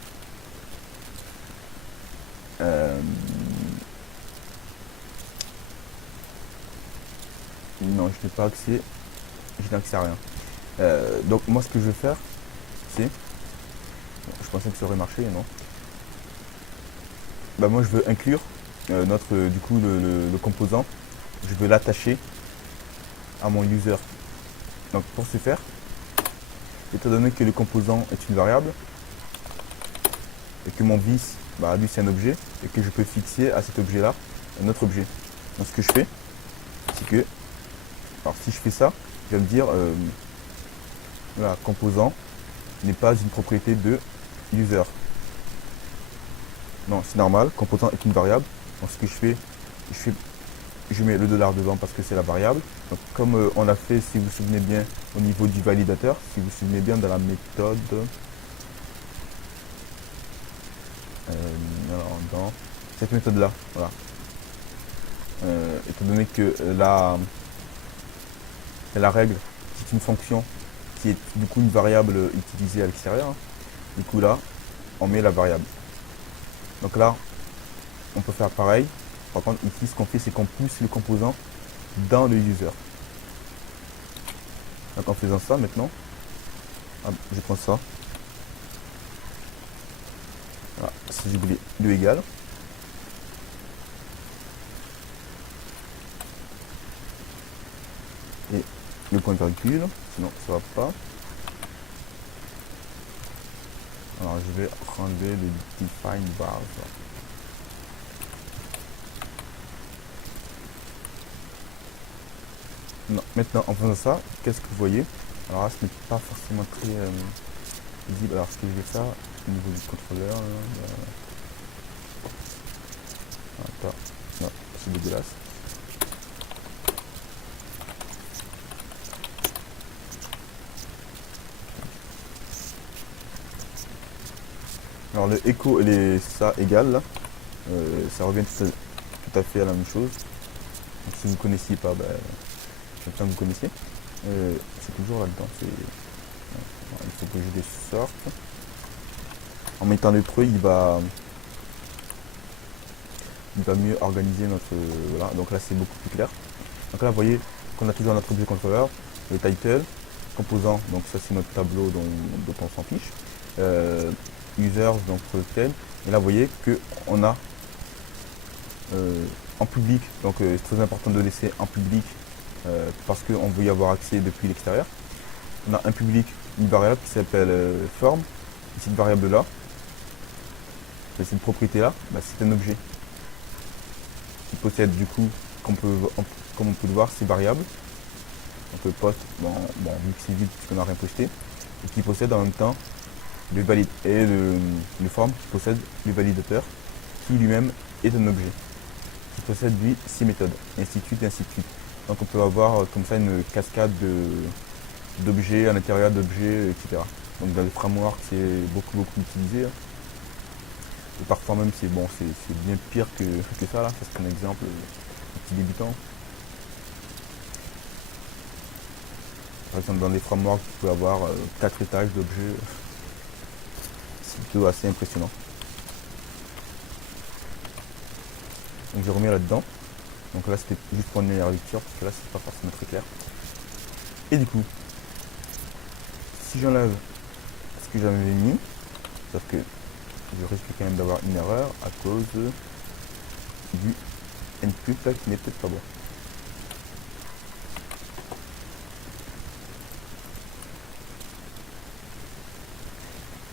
non, je n'ai pas accès. Je n'ai accès à rien. Donc moi, ce que je vais faire, c'est, je pensais que ça aurait marché, non. Bah moi, je veux inclure notre, du coup, le composant. Je veux l'attacher à mon user. Donc pour ce faire, étant donné que le composant est une variable et que mon vis, bah lui c'est un objet et que je peux fixer à cet objet là un autre objet. Donc ce que je fais, c'est que, alors si je fais ça, il va me dire voilà, composant n'est pas une propriété de user. Non, c'est normal, composant est une variable. Donc ce que je mets le dollar devant parce que c'est la variable. Donc comme on l'a fait, si vous vous souvenez bien, au niveau du validateur, si vous vous souvenez bien dans la méthode, alors dans cette méthode là, voilà. Étant donné que la règle, c'est une fonction qui est du coup une variable utilisée à l'extérieur, hein. Du coup là, on met la variable. Donc là, on peut faire pareil. Par contre, ici, ce qu'on fait, c'est qu'on pousse le composant dans le user. Donc en faisant ça maintenant, je prends ça. Voilà, si j'oublie le égal. Et le point de virgule, sinon ça va pas. Alors je vais enlever le define vars. Non, maintenant en faisant ça, qu'est-ce que vous voyez? Alors là, ce n'est pas forcément très visible. Alors ce que je vais faire au niveau du contrôleur, attends, non, c'est dégueulasse. Alors le echo et les ça égale là, ça revient tout à fait à la même chose. Donc, si vous ne connaissiez pas, ben, j'aime bien que vous connaissiez. C'est toujours là-dedans. Il faut que je les sorte. En mettant le truc, il va mieux organiser notre... voilà, donc là c'est beaucoup plus clair. Donc là vous voyez qu'on a toujours notre objet contrôleur, le title, composant, donc ça c'est notre tableau dont on s'en fiche. Users, donc le thème. Et là vous voyez qu'on a en public, donc c'est très important de laisser en public parce qu'on veut y avoir accès depuis l'extérieur. On a un public, une variable qui s'appelle form. Et cette variable là, cette propriété là, bah, c'est un objet qui possède du coup, comme on peut le voir, ces variables. Donc le post, bon, vu que c'est vide puisqu'on n'a rien posté, et qui possède en même temps le valide et le form qui possède le validateur, qui lui-même est un objet, qui possède lui 6 méthodes, et ainsi de suite, et ainsi de suite. Donc on peut avoir comme ça une cascade d'objets à l'intérieur d'objets, etc. Donc dans les frameworks c'est beaucoup utilisé. Et parfois même c'est bien pire que ça là, c'est un exemple petit débutant. Par exemple dans les frameworks tu peux avoir 4 étages d'objets. C'est plutôt assez impressionnant. Donc je remets là-dedans. Donc là c'était juste pour une meilleure lecture parce que là c'est pas forcément très clair. Et du coup, si j'enlève ce que j'avais mis, sauf que je risque quand même d'avoir une erreur à cause du input là qui n'est peut-être pas bon.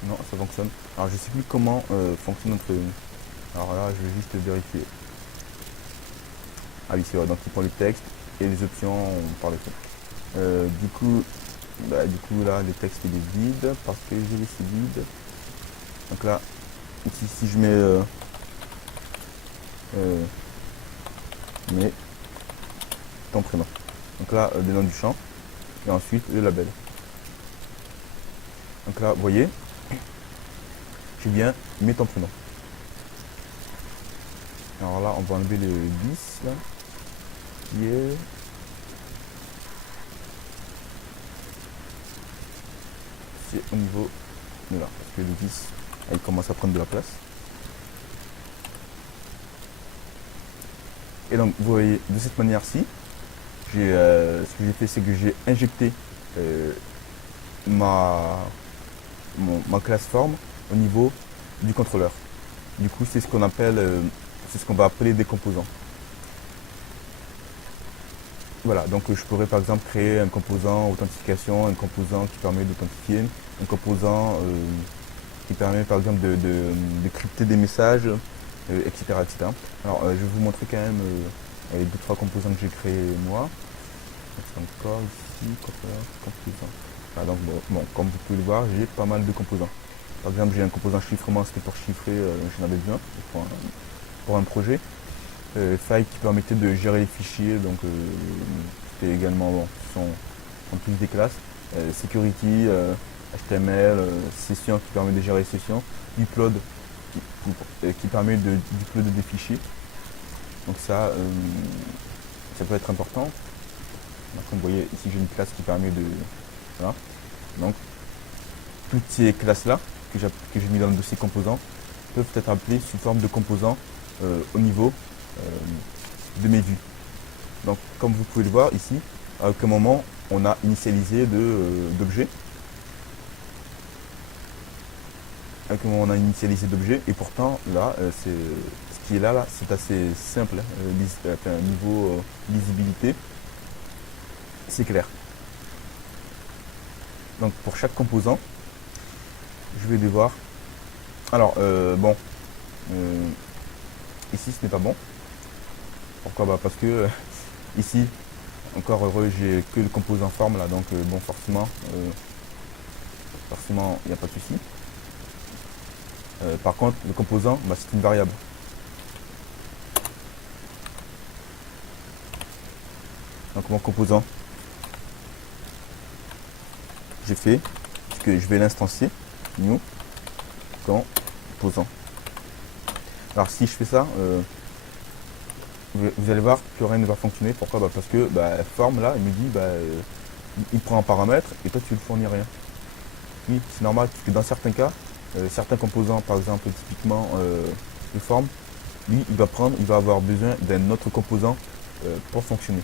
Non, ça fonctionne. Alors je sais plus comment fonctionne notre... Alors là je vais juste vérifier. Ah oui c'est vrai, donc il prend le texte et les options par le fait. Du coup là le texte il est vide parce que j'ai laissé vide. Donc là ici si je mets ton prénom. Donc là le nom du champ et ensuite le label. Donc là vous voyez, j'ai bien mis ton prénom. Alors là on va enlever le 10 là qui est au niveau de là, parce que le 10 il commence à prendre de la place. Et donc vous voyez de cette manière-ci, ce que j'ai fait c'est que j'ai injecté ma classe form au niveau du contrôleur. Du coup c'est ce qu'on appelle, c'est ce qu'on va appeler des composants. Voilà, donc je pourrais par exemple créer un composant authentification, un composant qui permet d'authentifier, un composant qui permet par exemple de crypter des messages, etc., etc. Alors je vais vous montrer quand même les 2-3 composants que j'ai créés moi. C'est encore ici, composant. Ah, donc bon, comme vous pouvez le voir, j'ai pas mal de composants. Par exemple, j'ai un composant chiffrement, c'était pour chiffrer, j'en avais besoin pour un projet. File qui permettait de gérer les fichiers, donc c'était également sont tous des classes. Security, HTML, session qui permet de gérer les sessions, upload qui permet de uploader des fichiers. Donc ça peut être important. Donc, comme vous voyez ici j'ai une classe qui permet de... Voilà. Donc toutes ces classes là que j'ai mis dans le dossier composants peuvent être appelées sous forme de composants au niveau de mes vues. Donc comme vous pouvez le voir ici, à aucun moment on a initialisé d'objet. À aucun moment on a initialisé d'objet et pourtant là, ce qui est là, c'est assez simple. Niveau lisibilité, c'est clair. Donc pour chaque composant, je vais devoir... Alors ici ce n'est pas bon. Pourquoi? Parce que ici, encore heureux, j'ai que le composant forme là, donc bon forcément il n'y a pas de souci. Par contre le composant c'est une variable. Donc mon composant, j'ai fait que je vais l'instancier new composant. composants. Alors si je fais ça, vous allez voir que rien ne va fonctionner. Pourquoi? Parce que forme là, il me dit il prend un paramètre et toi tu ne fournis rien. Oui, c'est normal parce que dans certains cas, certains composants, par exemple typiquement de forme, lui il va avoir besoin d'un autre composant pour fonctionner.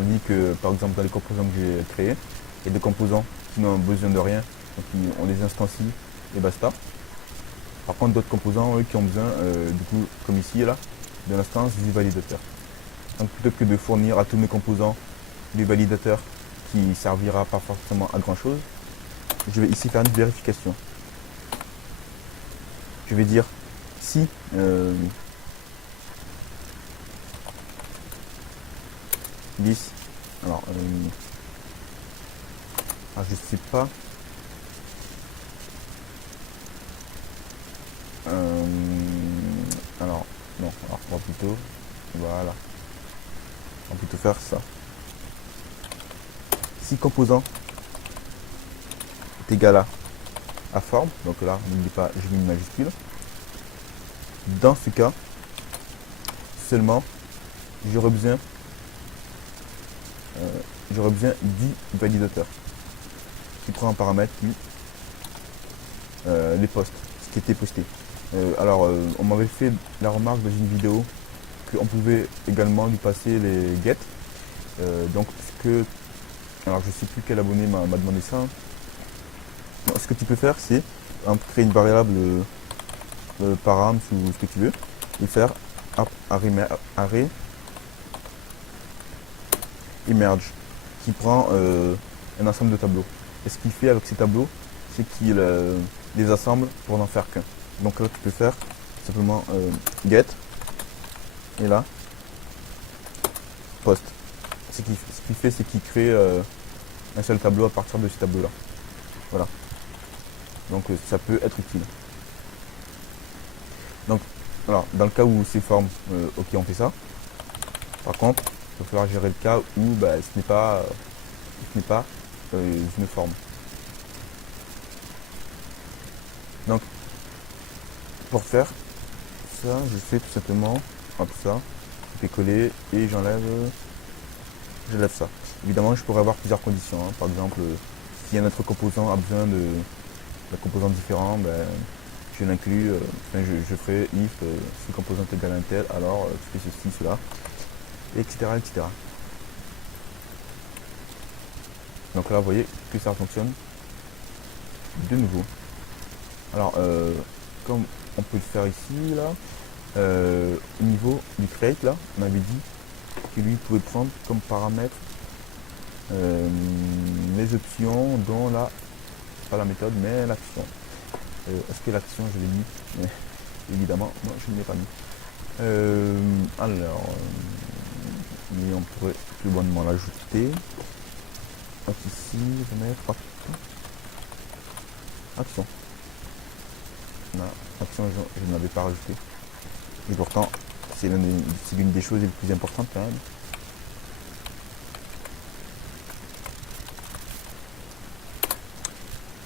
On dit que par exemple dans les composants que j'ai créés, il y a des composants qui n'ont besoin de rien, donc on les instancie et basta. Par contre d'autres composants eux qui ont besoin du coup comme ici là, de l'instance du validateur. Donc plutôt que de fournir à tous mes composants des validateurs qui ne servira pas forcément à grand chose, je vais ici faire une vérification. Je vais dire si this, alors je sais pas, alors non, alors on va plutôt, voilà, on va plutôt faire ça. Si composant est égal à forme, donc là n'oubliez pas, je mets une majuscule. Dans ce cas, seulement j'aurai besoin du validateur qui prend un paramètre lui les posts, ce qui était posté. Alors on m'avait fait la remarque dans une vidéo qu'on pouvait également lui passer les get. Donc alors je sais plus quel abonné m'a demandé ça. Donc, ce que tu peux faire c'est créer une variable param ou ce que tu veux et faire array emerge qui prend un ensemble de tableaux. Et ce qu'il fait avec ces tableaux, c'est qu'il les assemble pour n'en faire qu'un. Donc là tu peux faire simplement get et là post. Ce qu'il fait c'est qu'il crée un seul tableau à partir de ces tableaux là. Voilà. Donc ça peut être utile. Donc alors dans le cas où c'est forme, ok on fait ça. Par contre, il va falloir gérer le cas où ce n'est pas une forme. Donc pour faire ça, je fais tout simplement hop ça, je fais coller et j'enlève ça. Évidemment je pourrais avoir plusieurs conditions, hein. Par exemple si un autre composant a besoin d'un composant différent, je l'inclus, je ferai if si le composant est égal à un tel, alors tu fais ceci, cela, etc. etc. Donc là vous voyez que ça fonctionne de nouveau. Alors comme on peut le faire ici là, au niveau du create là, on avait dit que lui pouvait prendre comme paramètre les options dont pas la méthode mais l'action. Est-ce que l'action je l'ai mis? Mais, évidemment moi je ne l'ai pas mis. Alors mais on pourrait plus bonnement l'ajouter. Hop, ici remettre action. Là, action je ne l'avais pas rajouté. Et pourtant c'est l'une des choses les plus importantes quand même.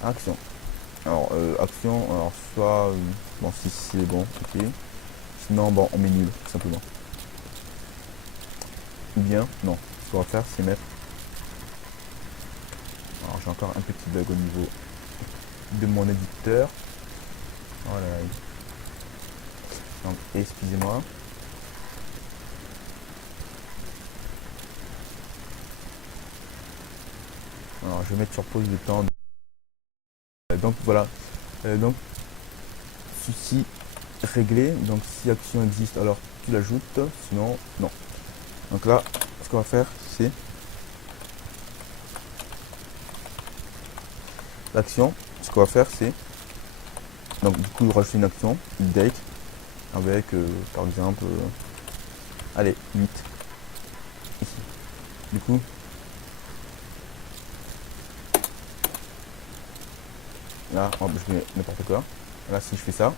Action. Alors action, alors soit bon si c'est bon, ok. Sinon bon on met nul tout simplement. Ou bien non, ce qu'on va faire c'est mettre. Alors j'ai encore un petit bug au niveau de mon éditeur. Voilà. Donc excusez-moi. Alors je vais mettre sur pause le temps. Donc voilà. Donc ceci réglé. Donc si action existe, alors tu l'ajoutes. Sinon non. Donc là, ce qu'on va faire, c'est l'action. Ce qu'on va faire, c'est donc du coup rajouter une action date avec par exemple allez 8 ici. Du coup là je mets n'importe quoi. Là si je fais ça,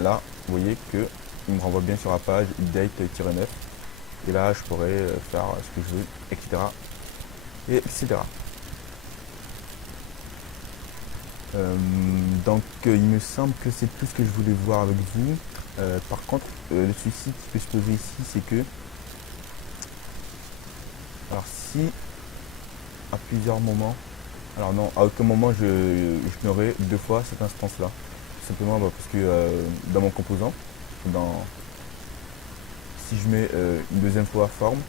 là vous voyez que il me renvoie bien sur la page date-9 et là je pourrais faire ce que je veux, etc. et etc. Il me semble que c'est tout ce que je voulais voir avec vous. Par contre, le souci qui peut se poser ici, c'est que, alors si à plusieurs moments, alors non, à aucun moment je n'aurai deux fois cette instance-là. Tout simplement parce que dans mon composant, dans, si je mets une deuxième fois forme,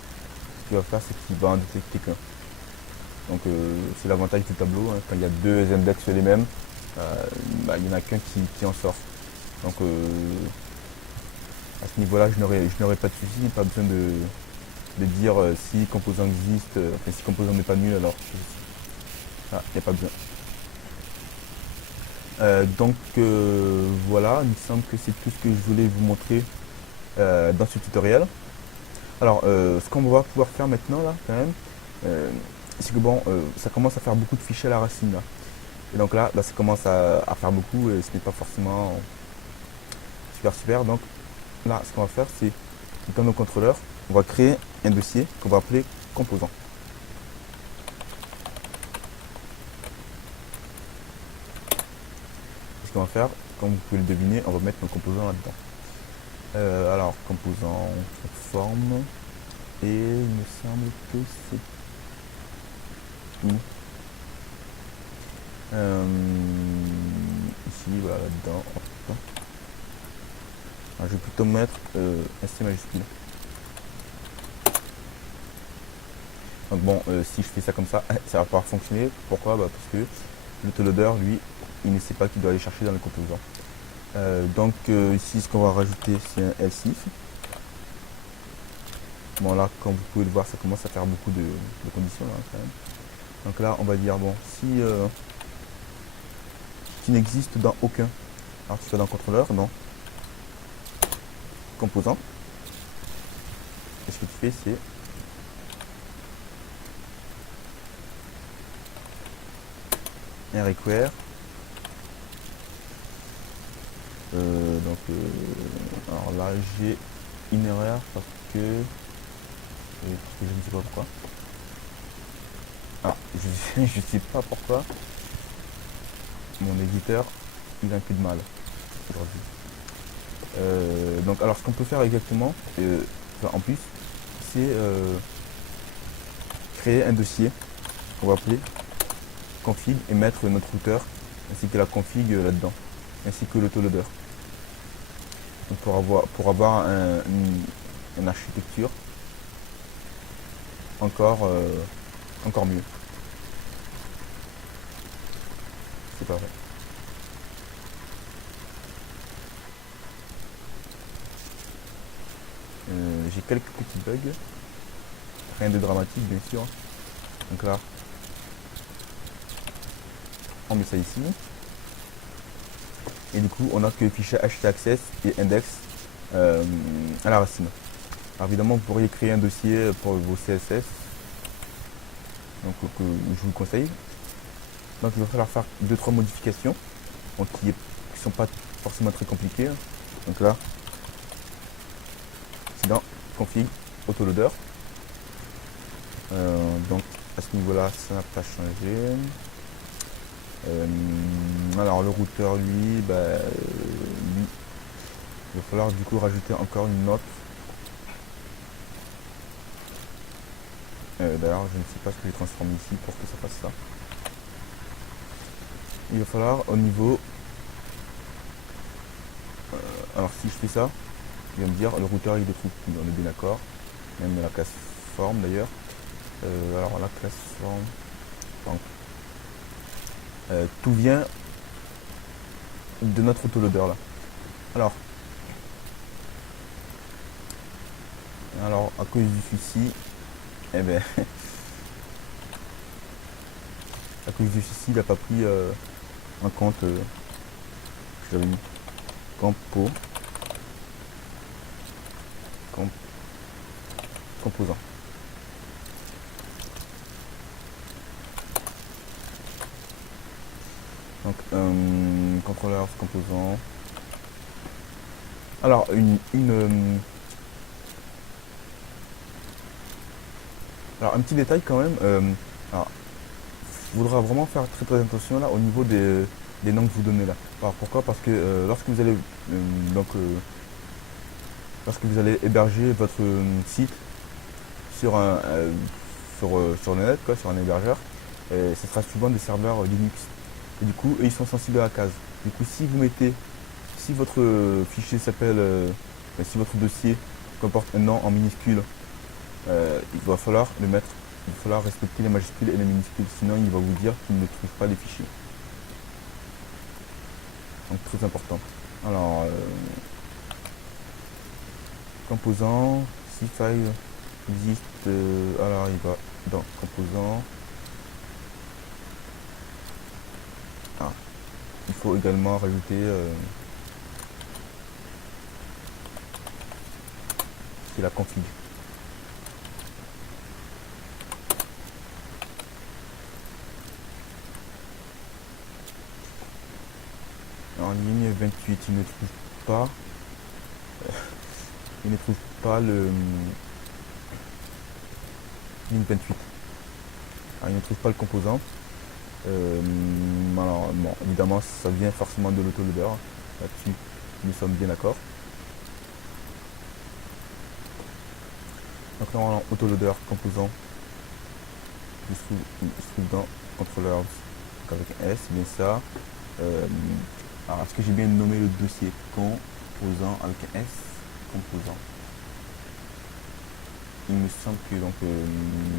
ce qu'il va faire, c'est qu'il va en détecter qu'un. Donc c'est l'avantage du tableau, hein. Quand il y a deux index les mêmes, il n'y en a qu'un qui en sort. Donc à ce niveau-là, je n'aurai pas de souci, pas besoin de dire si composant existe, enfin si composant n'est pas nul, alors il n'y a pas besoin. Voilà, il me semble que c'est tout ce que je voulais vous montrer dans ce tutoriel. Alors ce qu'on va pouvoir faire maintenant là quand même, c'est que bon, ça commence à faire beaucoup de fichiers à la racine là. Et donc là ça commence à faire beaucoup et ce n'est pas forcément super. Donc là, ce qu'on va faire, c'est dans nos contrôleurs, on va créer un dossier qu'on va appeler composant. Ce qu'on va faire, comme vous pouvez le deviner, on va mettre nos composants là-dedans. Alors, composant forme, et il me semble que c'est tout. Ici, voilà, là-dedans. Alors, je vais plutôt mettre un C majuscule. Donc bon, si je fais ça comme ça, ça va pouvoir fonctionner. Pourquoi? Parce que l'autoloader, lui, il ne sait pas qu'il doit aller chercher dans les composants. Ici, ce qu'on va rajouter, c'est un else if. Bon là, comme vous pouvez le voir, ça commence à faire beaucoup de conditions là quand même. Donc là, on va dire bon, si qui n'existe dans aucun. Alors tu fais dans contrôleur, non. Composant. Et ce que tu fais, c'est un require. Alors là, j'ai une erreur parce que je ne sais pas pourquoi. Alors, je ne sais pas pourquoi mon éditeur il a un peu de mal aujourd'hui. Alors ce qu'on peut faire exactement, en plus, c'est créer un dossier qu'on va appeler config et mettre notre routeur ainsi que la config là-dedans, ainsi que l'autoloader. Pour avoir une architecture encore mieux. C'est pas vrai. J'ai quelques petits bugs. Rien de dramatique bien sûr. Donc là, on met ça ici. Et du coup, on a que fichier htaccess et index à la racine. Alors évidemment, vous pourriez créer un dossier pour vos CSS. Donc que je vous conseille. Donc il va falloir faire 2-3 modifications qui ne sont pas forcément très compliquées. Donc là, c'est dans config autoloader. Donc à ce niveau là ça n'a pas changé. Alors le routeur lui, il va falloir du coup rajouter encore une note. D'ailleurs je ne sais pas ce que j'ai transformé ici pour que ça fasse ça. Il va falloir au niveau, alors si je fais ça, il va me dire le routeur il est fou, on est bien d'accord, même la classe forme d'ailleurs. Alors la classe forme, tout vient de notre autoloader là. Alors à cause du souci, à cause du souci, il n'a pas pris en compte, j'avais mis composant. Donc contrôleur composant. Alors alors un petit détail quand même. Il faudra vraiment faire très attention là au niveau des noms que vous donnez là. Alors pourquoi? Parce que lorsque vous allez héberger votre site sur sur le net, quoi, sur un hébergeur, ce sera souvent des serveurs Linux. Et du coup, eux, ils sont sensibles à la case. Du coup, si votre fichier s'appelle, si votre dossier comporte un nom en minuscule, il va falloir le mettre, il va falloir respecter les majuscules et les minuscules, sinon il va vous dire qu'il ne trouve pas les fichiers. Donc très important. Alors, composant, si file existe, alors il va dans composant. Ah, il faut également rajouter c'est la config. En ligne 28, il ne trouve pas. Il ne trouve pas le ligne 28. Alors, il ne trouve pas le composant. Alors, bon, évidemment, ça vient forcément de l'autoloader. Là-dessus, nous sommes bien d'accord. Donc là, on a autoloader composant se trouve dans controllers avec un S, c'est bien ça. Alors, est-ce que j'ai bien nommé le dossier composant avec un S composant? Il me semble que donc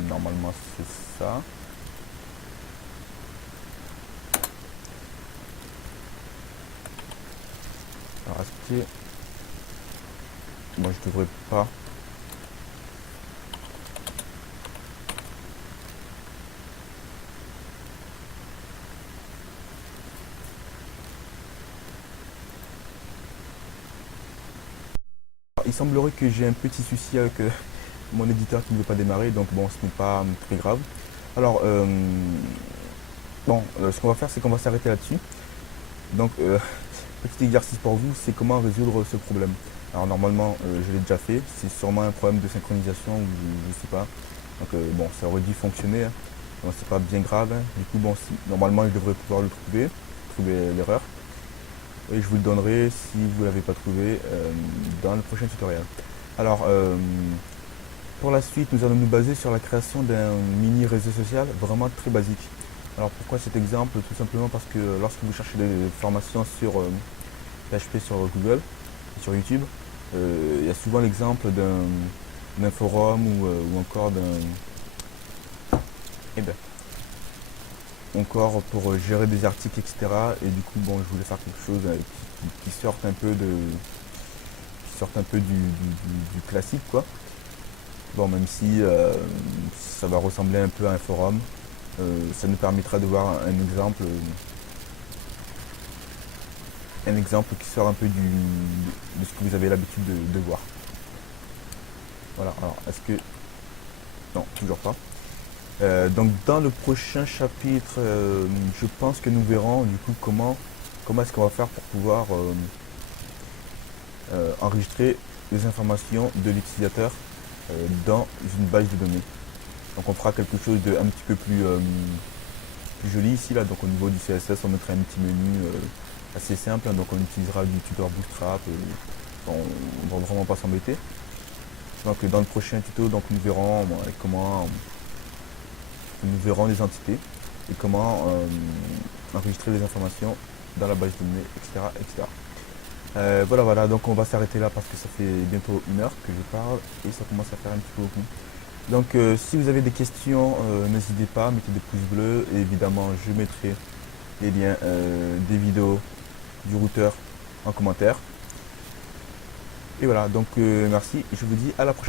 normalement c'est ça. Alors est-ce que moi je devrais pas il semblerait que j'ai un petit souci avec mon éditeur qui ne veut pas démarrer, donc bon, ce n'est pas très grave. Alors, ce qu'on va faire, c'est qu'on va s'arrêter là-dessus. Donc, petit exercice pour vous, c'est comment résoudre ce problème. Alors, normalement, je l'ai déjà fait. C'est sûrement un problème de synchronisation ou je sais pas. Donc, bon, ça aurait dû fonctionner. Hein. Donc, c'est pas bien grave. Hein. Du coup, bon, normalement, je devrais pouvoir le trouver l'erreur. Et je vous le donnerai si vous ne l'avez pas trouvé dans le prochain tutoriel. Alors, pour la suite, nous allons nous baser sur la création d'un mini réseau social vraiment très basique. Alors pourquoi cet exemple? Tout simplement parce que lorsque vous cherchez des formations sur PHP sur Google, sur YouTube, il y a souvent l'exemple d'un forum ou encore encore pour gérer des articles, etc. Et du coup, bon, je voulais faire quelque chose qui sorte un peu du classique, quoi. Bon, même si ça va ressembler un peu à un forum, ça nous permettra de voir un exemple qui sort un peu de ce que vous avez l'habitude de voir. Voilà, alors est-ce que... Non, toujours pas. Donc dans le prochain chapitre, je pense que nous verrons du coup comment est-ce qu'on va faire pour pouvoir enregistrer les informations de l'utilisateur dans une base de données. Donc on fera quelque chose de un petit peu plus joli ici là. Donc au niveau du CSS, on mettra un petit menu assez simple. Hein, donc on utilisera du tuteur Bootstrap. On ne va vraiment pas s'embêter. Donc dans le prochain tuto, donc nous verrons les entités et comment enregistrer les informations dans la base de données, etc. etc. Voilà, donc on va s'arrêter là parce que ça fait bientôt 1 heure que je parle et ça commence à faire un petit peu beaucoup. Donc si vous avez des questions, n'hésitez pas, mettez des pouces bleus et évidemment je mettrai les liens des vidéos du routeur en commentaire. Et voilà, donc merci et je vous dis à la prochaine.